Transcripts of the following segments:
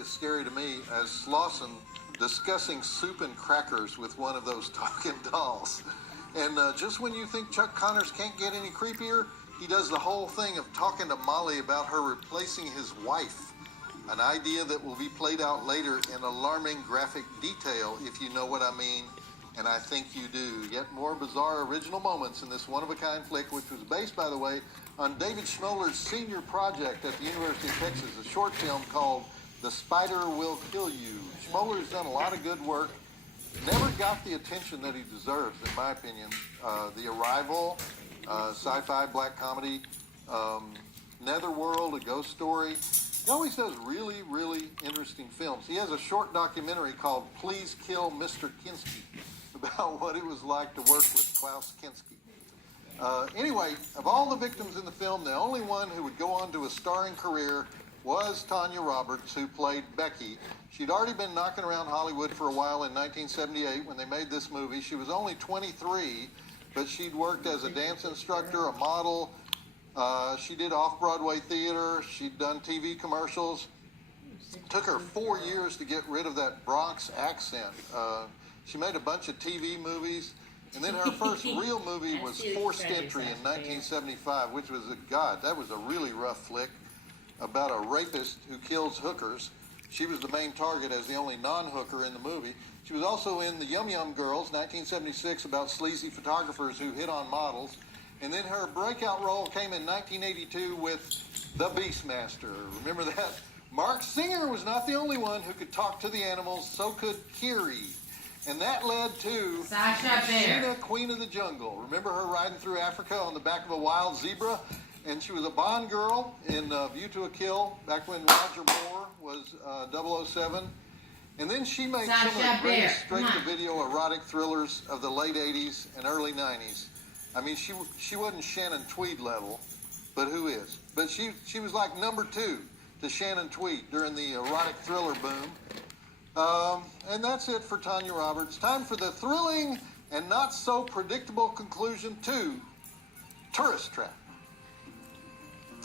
It's scary to me as Slauson discussing soup and crackers with one of those talking dolls. And just when you think Chuck Connors can't get any creepier, he does the whole thing of talking to Molly about her replacing his wife. An idea that will be played out later in alarming graphic detail, if you know what I mean, and I think you do. Yet more bizarre original moments in this one-of-a-kind flick, which was based, by the way, on David Schmoller's senior project at the University of Texas, a short film called The Spider Will Kill You. Schmoller's done a lot of good work. Never got the attention that he deserves, in my opinion. The Arrival, sci-fi black comedy, Netherworld, a ghost story. He always does really, really interesting films. He has a short documentary called Please Kill Mr. Kinski about what it was like to work with Klaus Kinski. Anyway, of all the victims in the film, the only one who would go on to a starring career was Tanya Roberts, who played Becky. She'd already been knocking around Hollywood for a while in 1978 when they made this movie. She was only 23, but she'd worked as a dance instructor, a model. She did off-Broadway theater. She'd done TV commercials. It took her 4 years to get rid of that Bronx accent. She made a bunch of TV movies. And then her first real movie was Forced Entry in 1975, which was, that was a really rough flick about a rapist who kills hookers. She was the main target as the only non-hooker in the movie. She was also in The Yum Yum Girls, 1976, about sleazy photographers who hit on models. And then her breakout role came in 1982 with The Beastmaster. Remember that? Mark Singer was not the only one who could talk to the animals, so could Kiri. And that led to Sheena, Queen of the Jungle. Remember her riding through Africa on the back of a wild zebra? And she was a Bond girl in View to a Kill, back when Roger Moore was 007. And then she made some of the greatest straight-to-video erotic thrillers of the late 80s and early 90s. I mean, she wasn't Shannon Tweed level, but who is? But she was like number 2 to Shannon Tweed during the erotic thriller boom. And that's it for Tanya Roberts. Time for the thrilling and not so predictable conclusion to Tourist Trap.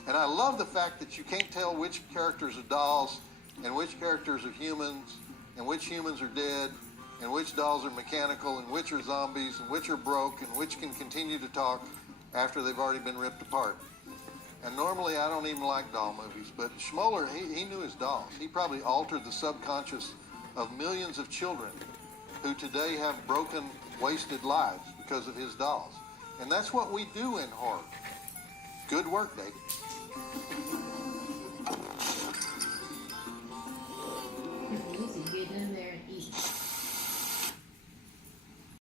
And I love the fact that you can't tell which characters are dolls and which characters are humans and which humans are dead and which dolls are mechanical and which are zombies and which are broke and which can continue to talk after they've already been ripped apart. And normally I don't even like doll movies, but Schmoller, he knew his dolls. He probably altered the subconscious of millions of children who today have broken, wasted lives because of his dolls. And that's what we do in horror. Good work, David.